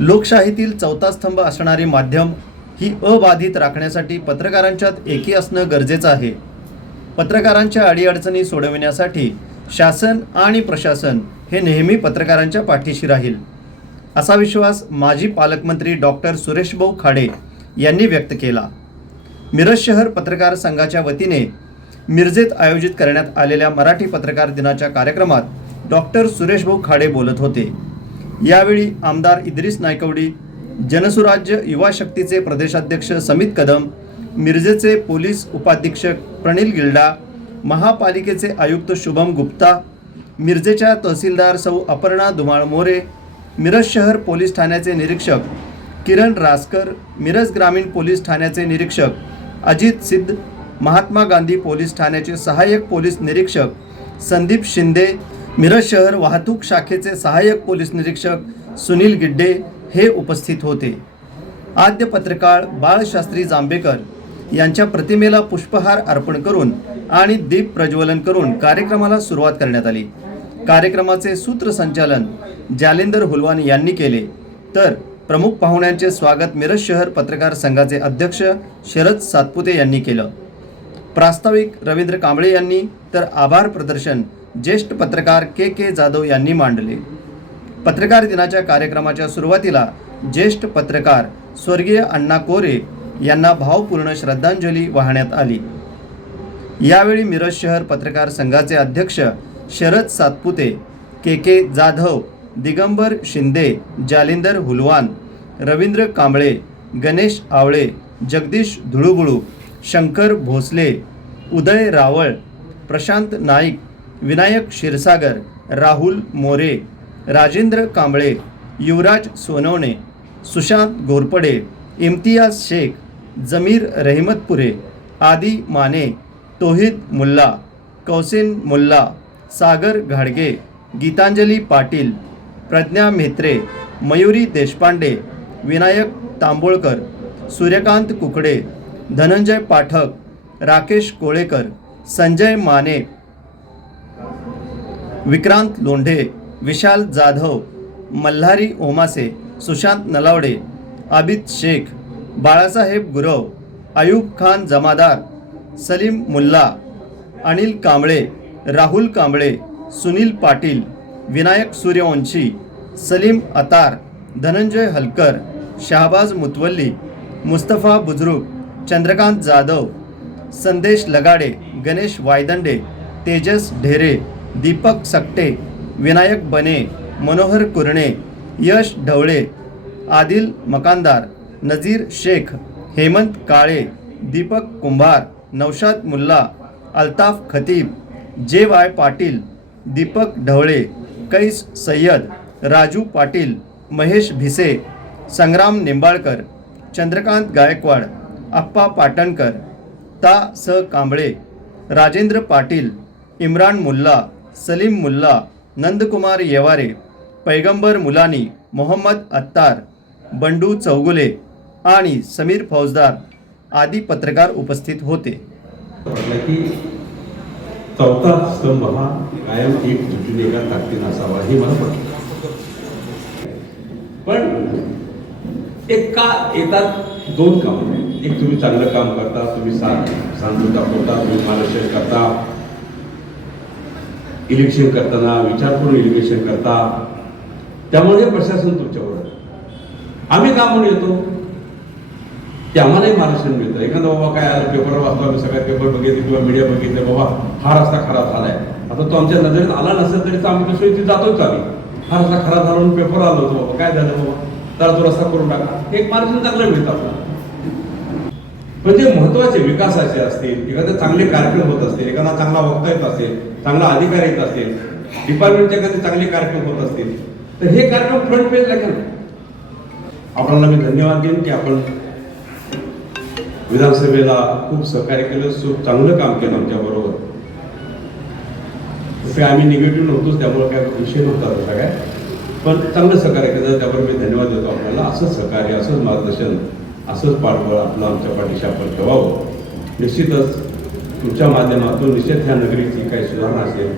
लोकशाहीतील चौथा स्तंभ असणारी माध्यम ही अबाधित राखण्यासाठी पत्रकारांच्यात एकी असणं गरजेचं आहे. पत्रकारांच्या अडीअडचणी सोडविण्यासाठी शासन आणि प्रशासन हे नेहमी पत्रकारांच्या पाठीशी राहील, असा विश्वास माजी पालकमंत्री डॉक्टर सुरेशभाऊ खाडे यांनी व्यक्त केला. मिरज शहर पत्रकार संघाच्या वतीने मिरजेत आयोजित करण्यात आलेल्या मराठी पत्रकार दिनाच्या कार्यक्रमात डॉक्टर सुरेशभाऊ खाडे बोलत होते. यावेळी आमदार इद्रिस नायकवडी, जनसुराज्य युवा शक्तीचे प्रदेशाध्यक्ष समित कदम, मिरजेचे पोलीस उपाधीक्षक प्रणिल गिल्डा, महापालिकेचे आयुक्त शुभम गुप्ता, मिरजेच्या तहसीलदार सौ अपर्णा धुमाळ मोरे, मिरज शहर पोलीस ठाण्याचे निरीक्षक किरण रासकर, मिरज ग्रामीण पोलीस ठाण्याचे निरीक्षक अजित सिद्ध, महात्मा गांधी पोलीस ठाण्याचे सहाय्यक पोलीस निरीक्षक संदीप शिंदे, मिरज शहर वाहतूक शाखेचे सहाय्यक पोलीस निरीक्षक सुनील गिड्डे हे उपस्थित होते. आद्य पत्रकार बाळशास्त्री जांभेकर यांच्या प्रतिमेला पुष्पहार अर्पण करून आणि दीप प्रज्वलन करून कार्यक्रमाला सुरुवात करण्यात आली. कार्यक्रमाचे सूत्रसंचालन जालिंदर हुलवान यांनी केले, तर प्रमुख पाहुण्यांचे स्वागत मिरज शहर पत्रकार संघाचे अध्यक्ष शरद सातपुते यांनी केलं. प्रास्ताविक रवींद्र कांबळे यांनी तर आभार प्रदर्शन ज्येष्ठ पत्रकार के जाधव यांनी मांडले. पत्रकार दिनाच्या कार्यक्रमाच्या सुरुवातीला ज्येष्ठ पत्रकार स्वर्गीय अण्णा कोरे यांना भावपूर्ण श्रद्धांजली वाहण्यात आली. यावेळी मिरज शहर पत्रकार संघाचे अध्यक्ष शरद सातपुते, के जाधव, दिगंबर शिंदे, जालिंदर हुलवान, रवींद्र कांबळे, गणेश आवळे, जगदीश धुळुबुळू, शंकर भोसले, उदय रावळ, प्रशांत नाईक, विनायक क्षीरसागर, राहुल मोरे, राजेंद्र कांबळे, युवराज सोनवणे, सुशांत घोरपडे, इम्तियाज शेख, जमीर रहमतपुरे, आदी माने, तोहिद मुल्ला, कौसिन मुल्ला, सागर घाडगे, गीतांजली पाटील, प्रज्ञा म्हेत्रे, मयुरी देशपांडे, विनायक तांबोळकर, सूर्यकांत कुकडे, धनंजय पाठक, राकेश कोळेकर, संजय माने, विक्रांत लोंढे, विशाल जाधव, मल्हारी ओमासे, सुशांत नलावडे, आबिद शेख, बाळासाहेब गुरव, अयूब खान जमादार, सलीम मुल्ला, अनिल कांबळे, राहुल कांबळे, सुनील पाटील, विनायक सूर्यवंशी, सलीम अतार, धनंजय हलकर, शहाबाज मुतवल्ली, मुस्तफा बुजुर्ग, चंद्रकांत जाधव, संदेश लगाडे, गणेश वायदंडे, तेजस ढेरे, दीपक सकटे, विनायक बने, मनोहर कुरणे, यश ढवळे, आदिल मकानदार, नजीर शेख, हेमंत काळे, दीपक कुंभार, नौशाद मुल्ला, अल्ताफ खतीब, जे.वाय. पाटील, दीपक ढवळे, कैस सय्यद, राजू पाटील, महेश भिसे, संग्राम निंबाळकर, चंद्रकांत गायकवाड, अप्पा पाटणकर, ता स कांबळे, राजेंद्र पाटील, इम्रान मुल्ला, सलीम मुल्ला, नंदकुमार येवारे, पैगंबर मुलानी, मोहम्मद अत्तार, बंडू चौगुले आणि समीर फौजदार आदी पत्रकार उपस्थित होते. की चौथा स्तंभ हा कायम एकजुटीने एका ताकदीने असावा हे मला पटलं. पण एक का येतात दोन काम, एक तुम्ही चांगलं काम करता, तुम्ही शांतता होता, तुम्ही मार्गदर्शन करता, इलेक्शन करताना विचारपूर्ण इलेक्शन करता, त्यामुळे प्रशासन तुमच्यावर आम्ही काम म्हणून येतो ते आम्हालाही मार्गदर्शन मिळतं. एखादा बाबा काय आलं, पेपर वाचतो, आम्ही सगळ्या पेपर बघितले किंवा मीडिया बघितले, बाबा हा रस्ता खराब झालाय, आता तो आमच्या नजरेत आला नसेल तरी आम्ही कसं इथे जातोच, आम्ही हा रस्ता खराब झाला म्हणून पेपर आलो होतो, बाबा काय झालं बाबा त्याला तो रस्ता करून टाका, हे एक मार्गदर्शन चांगलं मिळतं आपल्याला. पण जे महत्वाचे विकासाचे असतील, एखादे चांगले कार्यक्रम होत असतील, एखादा चांगला वक्ता येत असेल, चांगला अधिकारी येत असेल, डिपार्टमेंटचे एखादे चांगले कार्यक्रम होत असतील, तर हे कार्यक्रम फ्रंट पेजला घ्या. आपल्याला मी धन्यवाद देईन की आपण विधानसभेला खूप सहकार्य केलं, खूप चांगलं काम केलं आमच्या बरोबर. तसे आम्ही निगेटिव्ह नव्हतोच, त्यामुळे काय विषय नव्हता तसा काय, पण चांगलं सहकार्य केलं, त्यावर मी धन्यवाद देतो आपल्याला. असंच सहकार्य, असंच मार्गदर्शन, असंच पाठबळ आपलं आमच्या पाठीशी आपण ठेवावं. निश्चितच तुमच्या माध्यमातून निश्चित ह्या नगरीची काही सुधारणा असेल,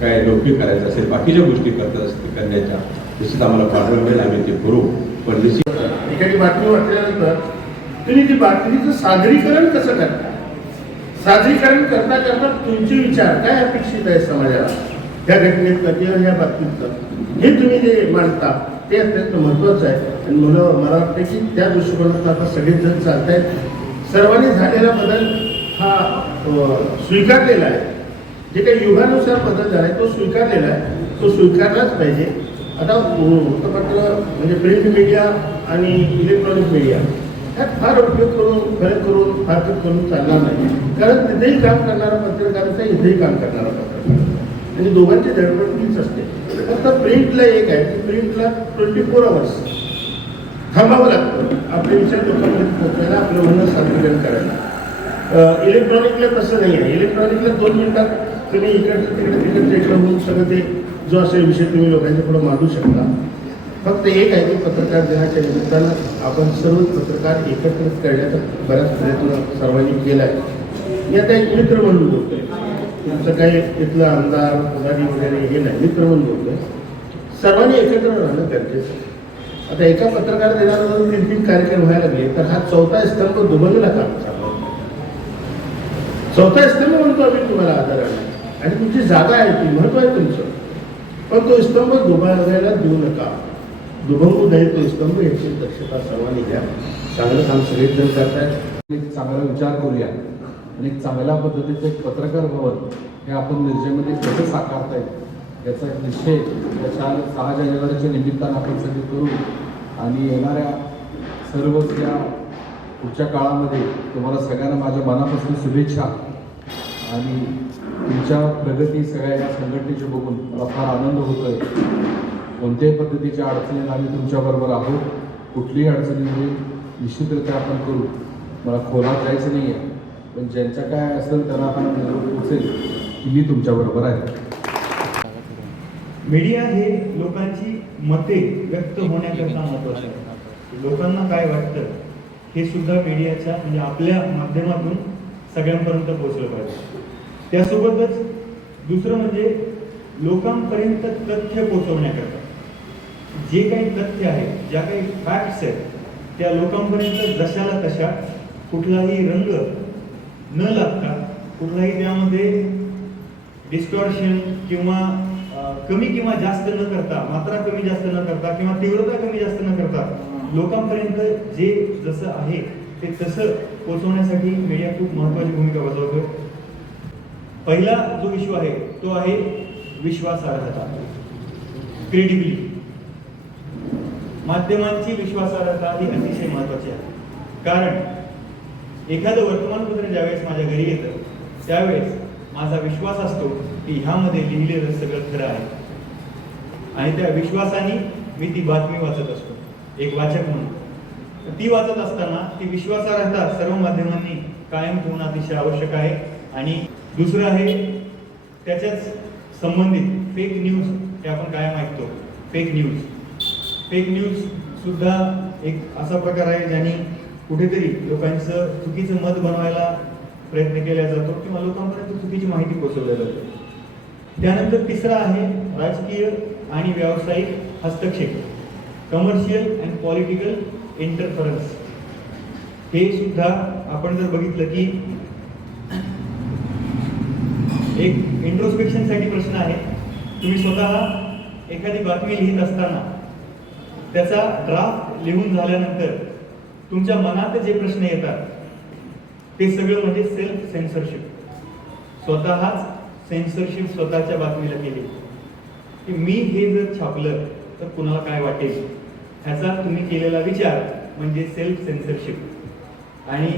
काय लौकिक करायचं असेल, बाकीच्या गोष्टी करत असतील करण्याच्या निश्चित आम्हाला पाठवून मिळेल, आम्ही ते करू. पण निश्चित एखादी बातमी वाचल्यानंतर तुम्ही ती बातमीचं सादरीकरण कसं करता, सादरीकरण करता करता तुमचे विचार काय अपेक्षित आहे समाजाला ह्या घटनेतलं किंवा ह्या बातमीतलं हे तुम्ही जे मांडता ते अत्यंत महत्त्वाचं आहे. आणि मला वाटतं की त्या दृष्टिकोनातून आता सगळेच जण चालत आहेत. सर्वांनी झालेला बदल हा स्वीकारलेला आहे. जे काही युगानुसार बदल झाला आहे तो स्वीकारलेला आहे, तो स्वीकारलाच पाहिजे. आता वृत्तपत्र म्हणजे प्रिंट मीडिया आणि इलेक्ट्रॉनिक मीडिया ह्यात फार उपयोग करून फरक करून फारकत करून चालणार नाही. कारण तिथेही काम करणारा पत्रकाराचा इथेही काम करणारा पत्रकार म्हणजे दोघांची धडपड तीच असते. फक्त प्रिंटला एक आहे की प्रिंटला 24 आवर्स थांबावं लागतं आपले विचार लोकांपर्यंत पोहोचायला, आपलं म्हणणं सादरीकरण करायला. इलेक्ट्रॉनिकला तसं नाही आहे. इलेक्ट्रॉनिकला 2 मिनिटात तुम्ही इकडचं तिकडे इकडं होऊन सगळं ते जो असेल विषय तुम्ही लोकांच्या पुढे मांडू शकता. फक्त एक आहे की पत्रकार दिनाच्या निमित्तानं आपण सर्व पत्रकार एकत्रित करण्याचा बऱ्याच प्रयत्न सर्वांनी केला आहे. मी आता एक मित्र म्हणून बोलतोय, तुमचं काही तिथलं आमदार पुजारी वगैरे हे नाही, मित्र म्हणून बोलतोय. सर्वांनी एकत्र राहणं गरजेचं आहे. आता एका पत्रकार दिनानंतर 3-3 कार्यक्रम व्हायला लागले तर हा 4था स्तंभ दुबळला का? 4था स्तंभ म्हणतो आम्ही तुम्हाला आदराने, आणि तुमची जागा आहे ती महत्व आहे तुमचं, पण तो स्तंभ दुबळायला देऊ नका. दुभंगू नये तो स्तंभ, याची दक्षता सर्वांनी घ्या. चांगलं काम सगळेच जण करतायत. एक चांगला विचार करूया आणि एक चांगल्या पद्धतीचं एक पत्रकार भवन हे आपण मिरजेमध्ये कसं साकारता येईल याचा एक निश्चय त्याच्या 6 जानेवारीच्या निमित्तानं आपण सगळे करू. आणि येणाऱ्या सर्वच या पुढच्या काळामध्ये तुम्हाला सगळ्यांना माझ्या मनापासून शुभेच्छा. आणि तुमच्या प्रगती सगळ्या या संघटनेची बघून मला फार आनंद होतो आहे. कोणत्याही पद्धतीच्या अडचणीला आम्ही तुमच्याबरोबर आहोत. कुठलीही अडचणीमध्ये निश्चितरित्या आपण करू. मला खोलात जायचं नाही आहे, पण ज्यांच्या काय असेल त्यांना हा निरोप पोचेल की मी तुमच्याबरोबर आहे. मीडिया हे लोकांची मते व्यक्त होण्याकरता महत्त्वाचं आहे. लोकांना काय वाटतं हे सुद्धा मीडियाच्या म्हणजे आपल्या माध्यमातून सगळ्यांपर्यंत पोहोचलं पाहिजे. त्यासोबतच दुसरं म्हणजे लोकांपर्यंत तथ्य पोहोचवण्याकरता जे काही तथ्य आहेत, ज्या काही फॅक्ट्स आहेत त्या लोकांपर्यंत जशाला तशा कुठलाही रंग न लागता, कुठलाही त्यामध्ये डिस्टॉर्शन किंवा कमी किंवा जास्त न करता, मात्रा कमी जास्त न करता किंवा तीव्रता कमी जास्त न करता लोकांपर्यंत जे जसं आहे ते तसं पोहोचवण्यासाठी मीडिया खूप महत्त्वाची भूमिका बजावतोय. पहिला जो इश्यू आहे तो आहे विश्वासार्हता, क्रेडिबिलिटी. माध्यमांची विश्वासार्हता ही अतिशय महत्त्वाची आहे. कारण एखादं वर्तमानपत्र ज्यावेळेस माझ्या घरी येतं त्यावेळेस माझा विश्वास असतो की ह्यामध्ये लिहिलेलं सगळं खरं आहे, आणि त्या विश्वासाने मी ती बातमी वाचत असतो एक वाचक म्हणून. ती वाचत असताना ती विश्वासार्हता सर्व माध्यमांनी कायम ठेवणं अतिशय आवश्यक आहे. आणि दुसरं आहे त्याच्याच संबंधित फेक न्यूज, हे आपण कायम ऐकतो. फेक न्यूज सुद्धा एक असा प्रकार आहे ज्याने कुठेतरी लोकांचं चुकीचं मत बनवायला प्रयत्न केला जातो किंवा लोकांपर्यंत चुकीची माहिती पोहोचवली जाते. त्यानंतर तिसरा आहे राजकीय आणि व्यावसायिक हस्तक्षेप, कमर्शियल अँड पॉलिटिकल इंटरफरन्स. हे सुद्धा आपण जर बघितलं की एक इंट्रोस्पेक्शनसाठी प्रश्न आहे. तुम्ही स्वतः एखादी बातमी लिहित असताना त्याचा ड्राफ्ट लिहून झाल्यानंतर तुमच्या मनात जे प्रश्न येतात ते सगळं म्हणजे सेल्फ सेन्सरशिप. स्वतःच सेन्सरशिप स्वतःच्या बातमीला केली की मी हे जर छापलं तर कुणाला काय वाटेल, ह्याचा तुम्ही केलेला विचार म्हणजे सेल्फ सेन्सरशिप. आणि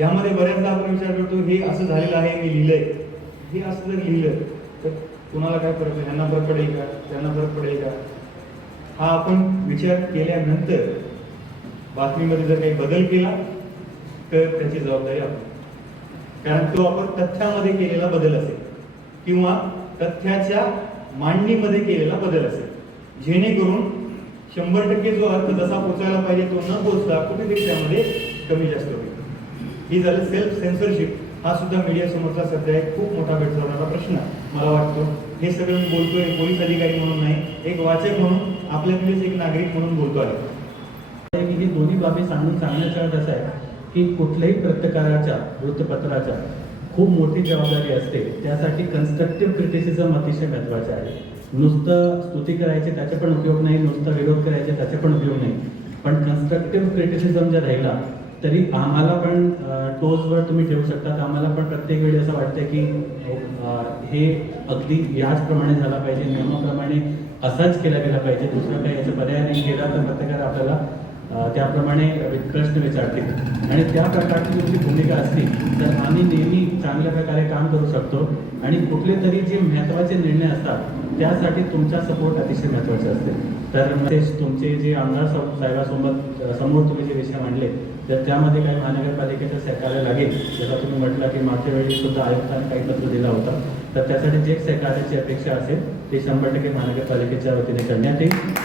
यामध्ये बऱ्याचदा आपण विचार करतो हे असं झालेलं आहे, मी लिहिलंय, हे असं जर लिहिलं तर कुणाला काय फरक, ह्यांना फरक पडेल का, त्यांना फरक पडेल का, हा आपण विचार केल्यानंतर बातमीमध्ये जर काही बदल केला तर त्याची जबाबदारी आपण, कारण तो आपण तथ्यामध्ये केलेला बदल असेल किंवा तथ्याच्या मांडणीमध्ये केलेला बदल असेल, जेणेकरून 100% जो अर्थ जसा पोचायला पाहिजे तो न पोचता कुठेतरी त्यामध्ये कमी जास्त होईल. ही झालं सेल्फ सेन्सरशिप. हा सुद्धा मीडियासमोरचा सध्या एक खूप मोठा भेडसावणारा प्रश्न मला वाटतो. हे सगळं मी बोलतोय पोलीस अधिकारी म्हणून नाही, एक वाचक म्हणून, आपल्यातलेच एक नागरिक म्हणून बोलतो आहे. ही दोन्ही बाबी सांगण्याचा अर्थ असा आहे की कुठल्याही पत्रकाराच्या वृत्तपत्राच्या खूप मोठी जबाबदारी असते. त्यासाठी कन्स्ट्रक्टिव्ह क्रिटिसिझम अतिशय महत्त्वाचे आहे. नुसतं स्तुती करायचे त्याचे पण उपयोग नाही, नुसतं विरोध करायचे त्याचे पण उपयोग नाही, पण कन्स्ट्रक्टिव्ह क्रिटिसिझम जर राहिला तरी आम्हाला पण टोचवर तुम्ही ठेवू शकतात. आम्हाला पण प्रत्येक वेळी असं वाटतं की हे अगदी याचप्रमाणे झाला पाहिजे, नियमाप्रमाणे असाच केला गेला पाहिजे, दुसरा काही याचा पर्याय नाही केला तर पत्रकार आपल्याला त्याप्रमाणे प्रश्न विचारतील आणि त्या प्रकारची तुमची भूमिका असली तर आम्ही नेहमी चांगल्या प्रकारे काम करू शकतो. आणि कुठले तरी जे महत्त्वाचे निर्णय असतात त्यासाठी तुमचा सपोर्ट अतिशय महत्त्वाचा असते. तर तुमचे जे आमदार समोर तुम्ही जे विषय मांडले तर त्यामध्ये काही महानगरपालिकेचं सहकार्य लागेल. जसं तुम्ही म्हटलं की मागच्या वेळी सुद्धा आयुक्तांनी काही पत्र दिला होता, तर त्यासाठी जे सहकार्याची अपेक्षा असेल ते 100% महानगरपालिकेच्या वतीने करण्यात येईल.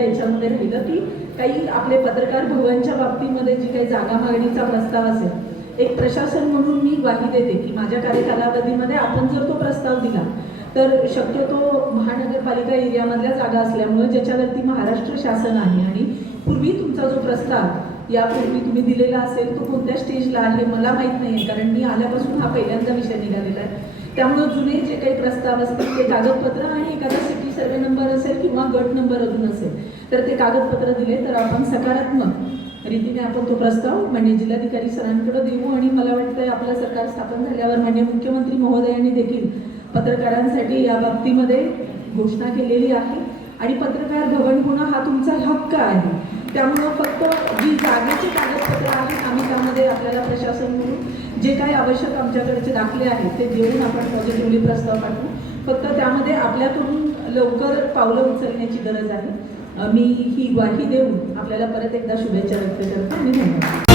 याच्यामध्ये राहिलं की काही आपले पत्रकार भवनच्या बाबतीमध्ये जी काही जागा मागणीचा प्रस्ताव असेल, एक प्रशासन म्हणून मी ग्वाही देते की माझ्या कार्यकालावधीमध्ये आपण जर तो प्रस्ताव दिला तर शक्यतो महानगरपालिका एरियामधल्या जागा असल्यामुळे ज्याच्यावरती महाराष्ट्र शासन आहे आणि पूर्वी तुमचा जो प्रस्ताव यापूर्वी तुम्ही दिलेला असेल तो कोणत्या स्टेजला आहे मला माहीत नाही आहे, कारण मी आल्यापासून हा पहिल्यांदा विषय निघालेला आहे. त्यामुळे जुने जे काही प्रस्ताव असतील ते कागदपत्र आणि एखादा सिटी सर्वे नंबर असेल किंवा गट नंबर अजून असेल तर ते कागदपत्र दिले तर आपण सकारात्मक रीतीने आपण तो प्रस्ताव म्हणजे जिल्हाधिकारी सरांकडे देऊ. आणि मला वाटतंय आपलं सरकार स्थापन झाल्यावर माननीय मुख्यमंत्री महोदयांनी देखील पत्रकारांसाठी या बाबतीमध्ये घोषणा केलेली आहे आणि पत्रकार भवन होणं हा तुमचा हक्क आहे. त्यामुळं फक्त जी जागेचे कागदपत्र आहेत आम्ही त्यामध्ये आपल्याला प्रशासन म्हणून जे काही आवश्यक आमच्याकडचे दाखले आहेत ते देऊन आपण पॉझिटिव्हली प्रस्ताव पाठवू. फक्त त्यामध्ये आपल्याकडून लवकर पावलं उचलण्याची गरज आहे. मी ही ग्वाही देऊन आपल्याला परत एकदा शुभेच्छा व्यक्त करते आणि धन्यवाद.